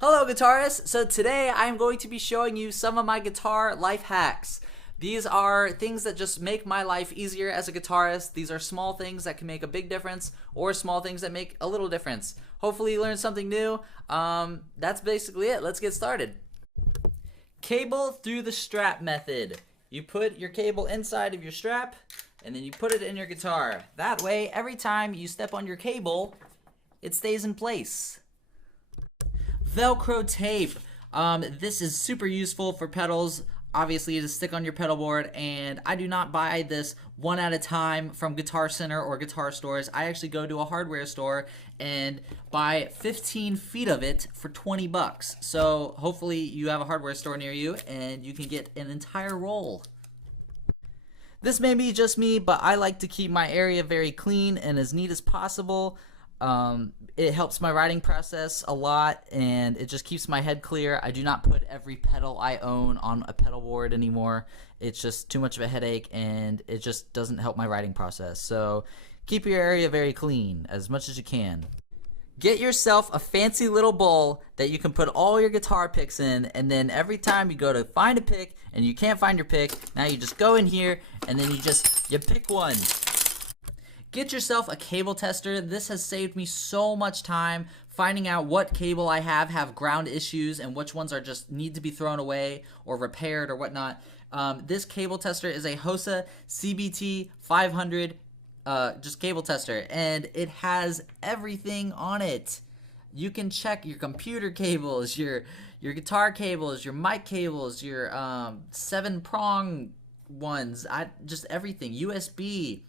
Hello guitarists! So today I'm going to be showing you some of my guitar life hacks. These are things that just make my life easier as a guitarist. These are small things that can make a big difference or small things that make a little difference. Hopefully you learned something new. That's basically it. Let's get started. Cable through the strap method. You put your cable inside of your strap and then you put it in your guitar. That way every time you step on your cable, it stays in place. Velcro tape. This is super useful for pedals, obviously, to stick on your pedal board, and I do not buy this one at a time from Guitar Center or guitar stores. I actually go to a hardware store and buy 15 feet of it for 20 bucks. So hopefully you have a hardware store near you and you can get an entire roll. This may be just me, but I like to keep my area very clean and as neat as possible. It helps my writing process a lot, and it just keeps my head clear. I do not put every pedal I own on a pedal board anymore. It's just too much of a headache, and it just doesn't help my writing process. So keep your area very clean as much as you can. Get yourself a fancy little bowl that you can put all your guitar picks in, and then every time you go to find a pick and you can't find your pick, now you just go in here and then you pick one. Get yourself a cable tester. This has saved me so much time finding out what cable I have ground issues and which ones are just need to be thrown away or repaired or whatnot. This cable tester is a Hosa CBT 500 just cable tester, and it has everything on it. You can check your computer cables, your guitar cables, your mic cables, your 7-prong ones, just everything, USB.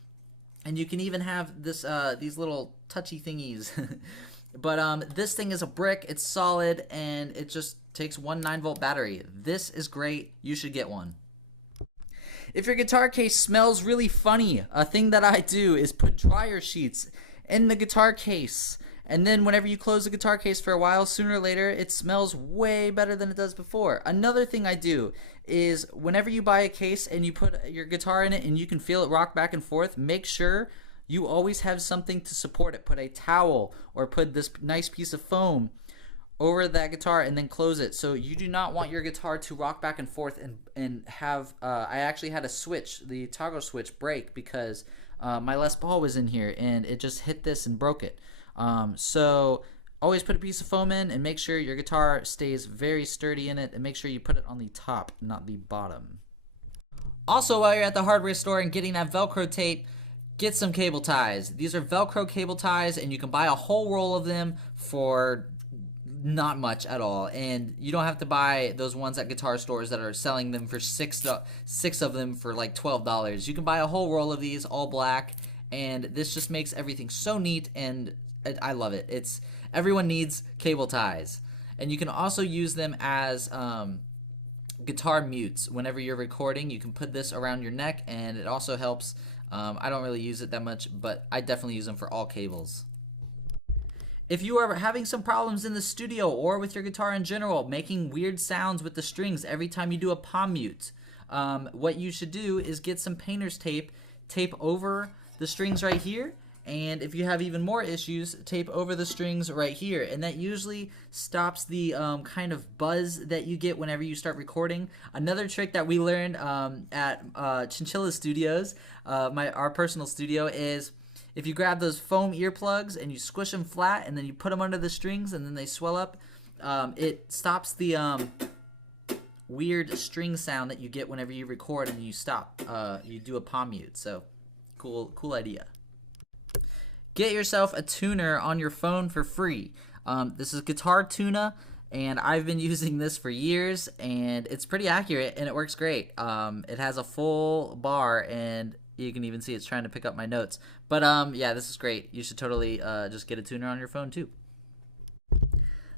And you can even have this these little touchy thingies. But this thing is a brick, it's solid, and it just takes one 9-volt battery. This is great. You should get one. If your guitar case smells really funny, a thing that I do is put dryer sheets in the guitar case. And then whenever you close the guitar case for a while, sooner or later, it smells way better than it does before. Another thing I do is whenever you buy a case and you put your guitar in it and you can feel it rock back and forth, make sure you always have something to support it. Put a towel or put this nice piece of foam over that guitar and then close it. So you do not want your guitar to rock back and forth and have, I actually had a switch, the toggle switch, break because my Les Paul was in here and it just hit this and broke it. So always put a piece of foam in and make sure your guitar stays very sturdy in it, and make sure you put it on the top, not the bottom. Also, while you're at the hardware store and getting that Velcro tape, get some cable ties. These are Velcro cable ties, and you can buy a whole roll of them for not much at all, and you don't have to buy those ones at guitar stores that are selling them for six of them for like $12. You can buy a whole roll of these, all black, and this just makes everything so neat, and I love it. Everyone needs cable ties. And you can also use them as guitar mutes. Whenever you're recording, you can put this around your neck, and it also helps. I don't really use it that much, but I definitely use them for all cables. If you are having some problems in the studio or with your guitar in general, making weird sounds with the strings every time you do a palm mute, what you should do is get some painter's tape over the strings right here, and if you have even more issues, tape over the strings right here, and that usually stops the kind of buzz that you get whenever you start recording. Another trick that we learned at Chinchilla Studios, our personal studio, is if you grab those foam earplugs and you squish them flat and then you put them under the strings and then they swell up, it stops the weird string sound that you get whenever you record and you stop. You do a palm mute, so cool idea. Get yourself a tuner on your phone for free. This is Guitar Tuna, and I've been using this for years, and it's pretty accurate, and it works great. It has a full bar, and you can even see it's trying to pick up my notes. But yeah, this is great. You should totally just get a tuner on your phone too.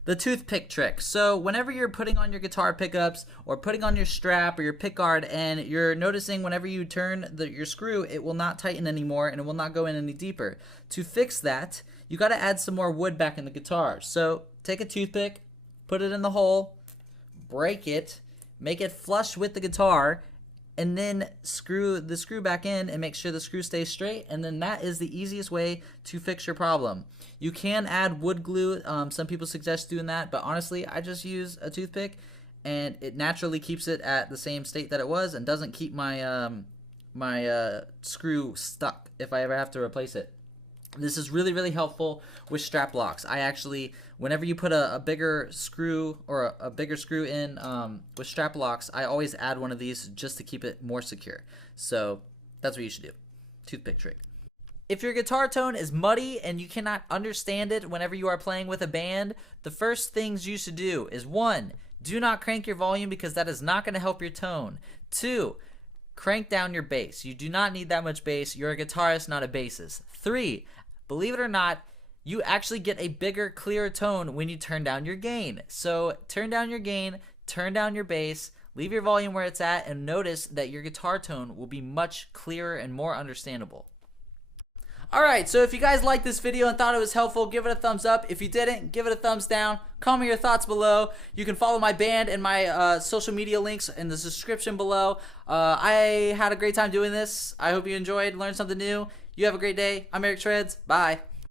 The toothpick trick. So whenever you're putting on your guitar pickups or putting on your strap or your pickguard and you're noticing whenever you turn your screw, it will not tighten anymore and it will not go in any deeper. To fix that, you got to add some more wood back in the guitar. So take a toothpick, put it in the hole, break it, make it flush with the guitar, and then screw the screw back in and make sure the screw stays straight, and then that is the easiest way to fix your problem. You can add wood glue. Some people suggest doing that, but honestly, I just use a toothpick, and it naturally keeps it at the same state that it was and doesn't keep my screw stuck if I ever have to replace it. This is really, really helpful with strap locks. I actually, whenever you put a bigger screw or a bigger screw in with strap locks, I always add one of these just to keep it more secure. So that's what you should do. Toothpick trick. If your guitar tone is muddy and you cannot understand it whenever you are playing with a band, the first things you should do is 1, do not crank your volume because that is not going to help your tone. 2, crank down your bass. You do not need that much bass. You're a guitarist, not a bassist. 3, believe it or not, you actually get a bigger, clearer tone when you turn down your gain. So turn down your gain, turn down your bass, leave your volume where it's at, and notice that your guitar tone will be much clearer and more understandable. Alright, so if you guys liked this video and thought it was helpful, give it a thumbs up. If you didn't, give it a thumbs down. Comment your thoughts below. You can follow my band and my social media links in the description below. I had a great time doing this. I hope you enjoyed, learned something new. You have a great day. I'm Eric Shreds. Bye.